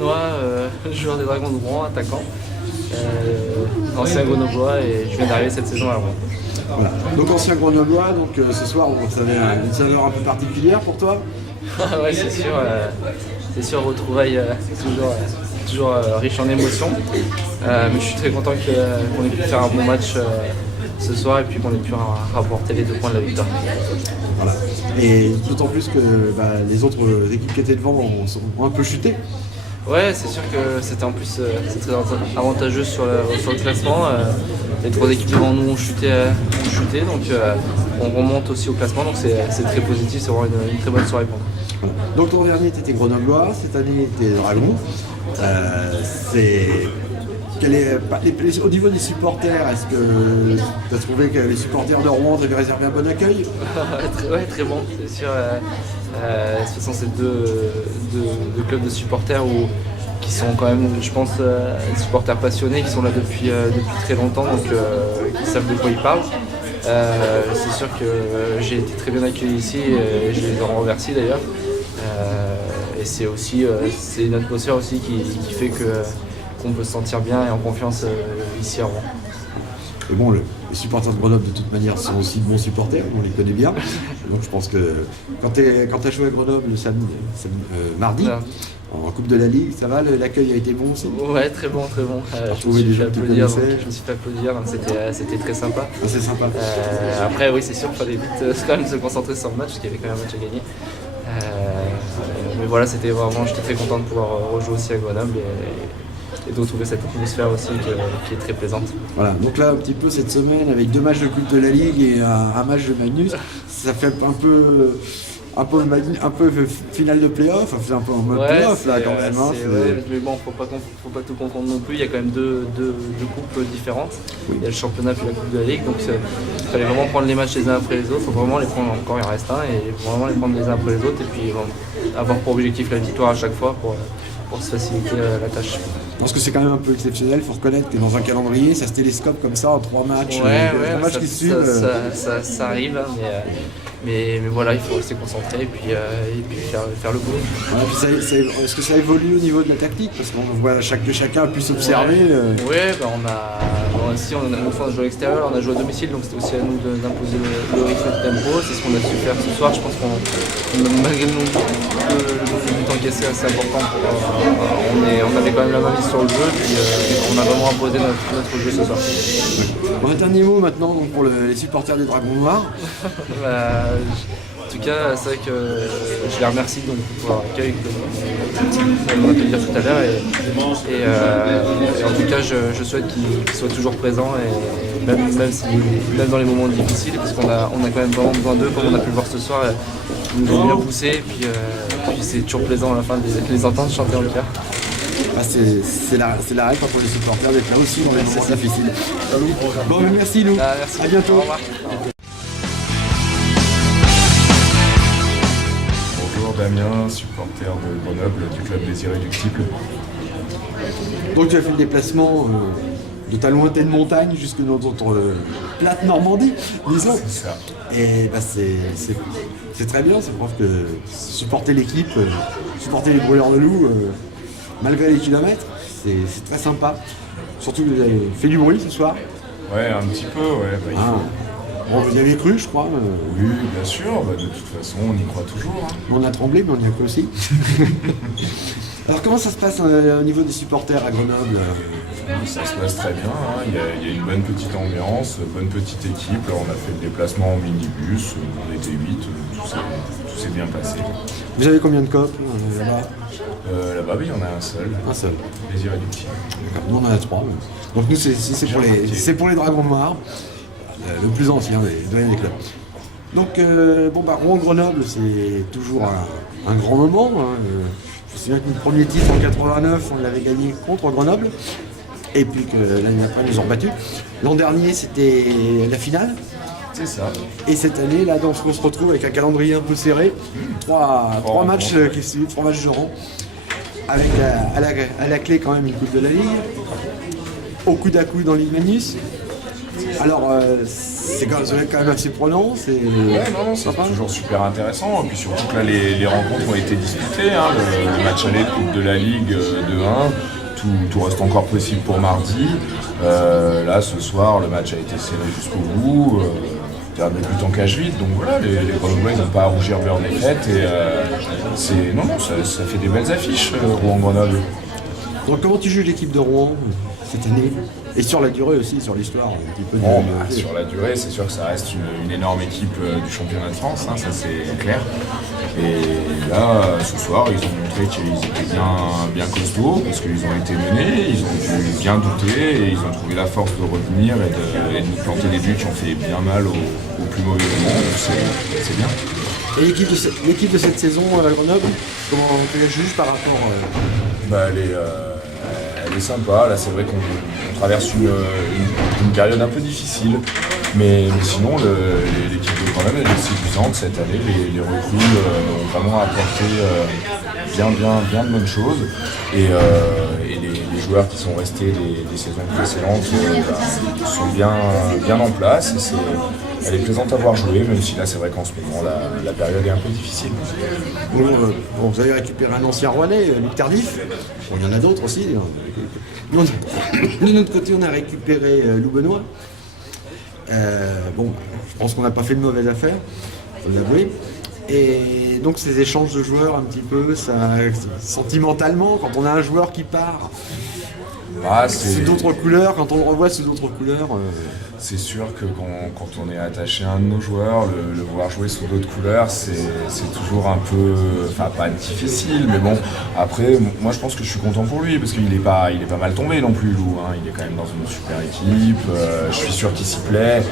Benoît, joueur des Dragons de Rouen, attaquant, ancien Grenoblois et je viens d'arriver cette saison à Rouen. Voilà. Donc ancien Grenoblois, donc ce soir ça avait une saveur un peu particulière pour toi. Ouais, c'est sûr, retrouvailles toujours riche en émotions. Mais je suis très content qu'on ait pu faire un bon match ce soir et puis qu'on ait pu rapporter les 2 points de la victoire. Voilà. Et d'autant plus que les autres équipes qui étaient devant ont un peu chuté. Ouais, c'est sûr que c'était en plus c'est très avantageux sur le classement. Les 3 équipes devant nous ont chuté, donc on remonte aussi au classement, donc c'est très positif, c'est vraiment une très bonne soirée pour nous. Voilà. Donc l'an dernier tu étais Grenoblois, cette année tu es Dragon. Au niveau des supporters, est-ce que tu as trouvé que les supporters de Rouen avaient réservé un bon accueil? Très bon, c'est sûr. De toute façon, c'est deux clubs de supporters qui sont quand même, je pense, des supporters passionnés, qui sont là depuis très longtemps, donc qui savent de quoi ils parlent. C'est sûr que j'ai été très bien accueilli ici et je les en remercie d'ailleurs. Et c'est aussi c'est une atmosphère aussi qui fait qu'on peut se sentir bien et en confiance ici à Rouen. Et bon, les supporters de Grenoble de toute manière sont aussi de bons supporters, on les connaît bien. Donc je pense que quand tu as joué à Grenoble mardi, en Coupe de la Ligue, ça va, l'accueil a été bon aussi? Ouais, très bon. Je me suis fait applaudir, donc c'était très sympa. Ah, c'est sympa. Après, oui, c'est sûr qu'il fallait vite quand même se concentrer sur le match, parce qu'il y avait quand même un match à gagner. Mais voilà, j'étais très content de pouvoir rejouer aussi à Grenoble et de retrouver cette atmosphère aussi qui est très plaisante. Voilà, donc là un petit peu cette semaine avec 2 matchs de Coupe de la Ligue et un match de Magnus, ça fait un peu finale de play-off, un peu en mode play-off là quand même. Mais bon, faut pas tout confondre non plus, il y a quand même deux coupes différentes. Oui. Il y a le championnat puis la Coupe de la Ligue, donc il fallait vraiment prendre les matchs les uns après les autres, il faut vraiment les prendre, encore il en reste un, et vraiment les prendre les uns après les autres et puis avoir pour objectif la victoire à chaque fois pour se faciliter la tâche. Parce que c'est quand même un peu exceptionnel, il faut reconnaître que dans un calendrier, ça se télescope comme ça en 3 matchs, 3 matchs qui suivent. Ça arrive, hein, mais voilà, il faut rester concentré et puis faire le boulot. Ouais, est-ce que ça évolue au niveau de la tactique? Parce qu'on voit que chacun puisse observer. Si on a joué à l'extérieur, on a joué à domicile, donc c'était aussi à nous d'imposer le rythme et le tempo. C'est ce qu'on a su faire ce soir. Je pense qu'on malgré le nombre de buts encaissés assez important, on avait quand même la main mise sur le jeu, puis on a vraiment imposé notre jeu ce soir. Un dernier mot maintenant donc, pour les supporters des Dragons Noirs. En tout cas, c'est vrai que je les remercie donc, pour leur accueil, comme on a pu le dire tout à l'heure. Et en tout cas, je souhaite qu'ils soient toujours présents, et même dans les moments difficiles, parce qu'on a quand même vraiment besoin d'eux, comme on a pu le voir ce soir. Ils nous ont bien poussé, et puis c'est toujours plaisant à la fin de les entendre chanter en chœur. C'est la règle pour les supporters d'être là aussi dans les moments difficiles. Bon, mais merci Lou. Merci. À bientôt. Au revoir. Damien, supporter de Grenoble du club des Irréductibles. Donc tu as fait le déplacement de ta lointaine montagne jusque dans notre plate Normandie, disons. C'est ça. Et c'est très bien, ça prouve que supporter l'équipe, supporter les brûleurs de loups, malgré les kilomètres, c'est très sympa. Surtout que vous avez fait du bruit ce soir. Ouais, un petit peu, ouais. Bon, vous y avez cru, je crois. Oui, bien sûr. De toute façon, on y croit toujours. Hein. On a tremblé, mais on y a cru aussi. Alors, comment ça se passe au niveau des supporters à Grenoble? Ça se passe très bien. Hein. Il y a une bonne petite ambiance, bonne petite équipe. Là, on a fait le déplacement en minibus. On était 8. Tout s'est bien passé. Vous avez combien de copes là-bas? Là-bas, oui, il y en a un seul. Un seul. Les Irréductibles. Nous, on en a 3. Donc, nous, c'est pour les Dragons Noirs. Le plus ancien des clubs. Donc, Rouen-Grenoble, c'est toujours un grand moment. Hein. Je me souviens que notre premier titre en 89, on l'avait gagné contre Grenoble. Et puis que l'année après, ils nous ont battus. L'an dernier, c'était la finale. C'est ça. Et cette année, là, donc, on se retrouve avec un calendrier un peu serré. 3 matchs qui suivent, 3 matchs de rang. Avec à la clé, quand même, une Coupe de la Ligue. Au coude à coude dans l'Ignanus. Alors, c'est quand même assez prenant. Ouais, non, c'est toujours super intéressant. Et puis surtout que là, les rencontres ont été disputées. Hein. Le match aller de Coupe de la Ligue de 1, tout reste encore possible pour mardi. Là, ce soir, le match a été serré jusqu'au bout. Dernier but en cage vide. Donc voilà, les Grenoblois n'ont pas à rougir de leur défaite. Et ça fait des belles affiches, Rouen-Grenoble. Donc, comment tu juges l'équipe de Rouen cette année? Et sur la durée aussi, sur l'histoire un petit peu. Sur la durée, c'est sûr que ça reste une énorme équipe du championnat de France, hein, ça c'est clair. Et là, ce soir, ils ont montré qu'ils étaient bien costauds, parce qu'ils ont été menés, ils ont dû bien douter, et ils ont trouvé la force de revenir et de nous planter des buts qui ont fait bien mal au plus mauvais moment, donc c'est bien. Et l'équipe de cette saison à la Grenoble, comment tu la juges par rapport Elle est sympa, là c'est vrai qu'on traverse une période un peu difficile, mais sinon l'équipe de Grenoble elle est séduisante cette année, les recrues ont vraiment apporté bien de bonnes choses, et les joueurs qui sont restés des saisons précédentes sont bien en place, elle est plaisante à voir jouer, même si là c'est vrai qu'en ce moment la période est un peu difficile. Vous avez récupéré un ancien Rouennais, Luc Tardif. Bon, il y en a d'autres aussi. Nous, de notre côté, on a récupéré Lou Benoît. Je pense qu'on n'a pas fait de mauvaise affaire, faut l'avouer. Et donc ces échanges de joueurs un petit peu, ça, sentimentalement, quand on a un joueur qui part sous d'autres couleurs, quand on le revoit sous d'autres couleurs. C'est sûr que quand on est attaché à un de nos joueurs, le voir jouer sous d'autres couleurs, c'est toujours un peu, enfin pas difficile, mais bon, après, moi je pense que je suis content pour lui, parce qu'il est pas mal tombé non plus, Lou, hein. Il est quand même dans une super équipe, je suis sûr qu'il s'y plaît,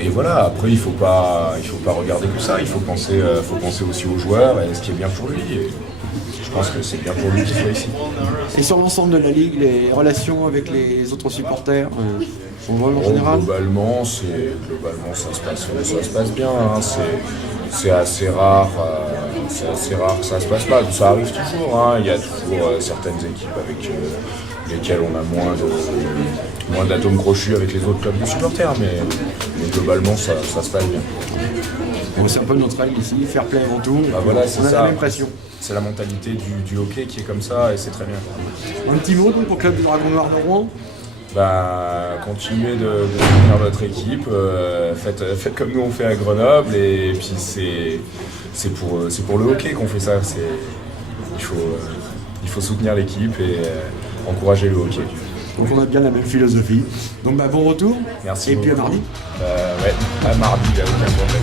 et voilà, après il faut pas regarder que ça, il faut penser aussi aux joueurs et ce qui est bien pour lui. Et je pense que c'est bien pour lui qu'il soit ici. Et sur l'ensemble de la Ligue, les relations avec les autres supporters sont bonnes en général? Globalement, ça se passe bien. Hein. C'est assez rare que ça se passe mal. Ça arrive toujours. Hein. Il y a toujours certaines équipes avec lesquelles on a moins d'atomes crochus avec les autres clubs de supporters, mais globalement, ça se passe bien. Bon, c'est un peu notre règle ici, fair play avant tout. Voilà, c'est on a ça. la même pression. C'est la mentalité du hockey qui est comme ça et c'est très bien. Un petit mot pour le club du Dragon Noir de Rouen? Continuez de soutenir notre équipe, faites comme nous on fait à Grenoble, et puis c'est pour le hockey qu'on fait ça. Il faut soutenir l'équipe et encourager le hockey. Donc on a bien la même philosophie. Donc bon retour. Merci et beaucoup. Puis à mardi. À mardi, il n'y a aucun problème.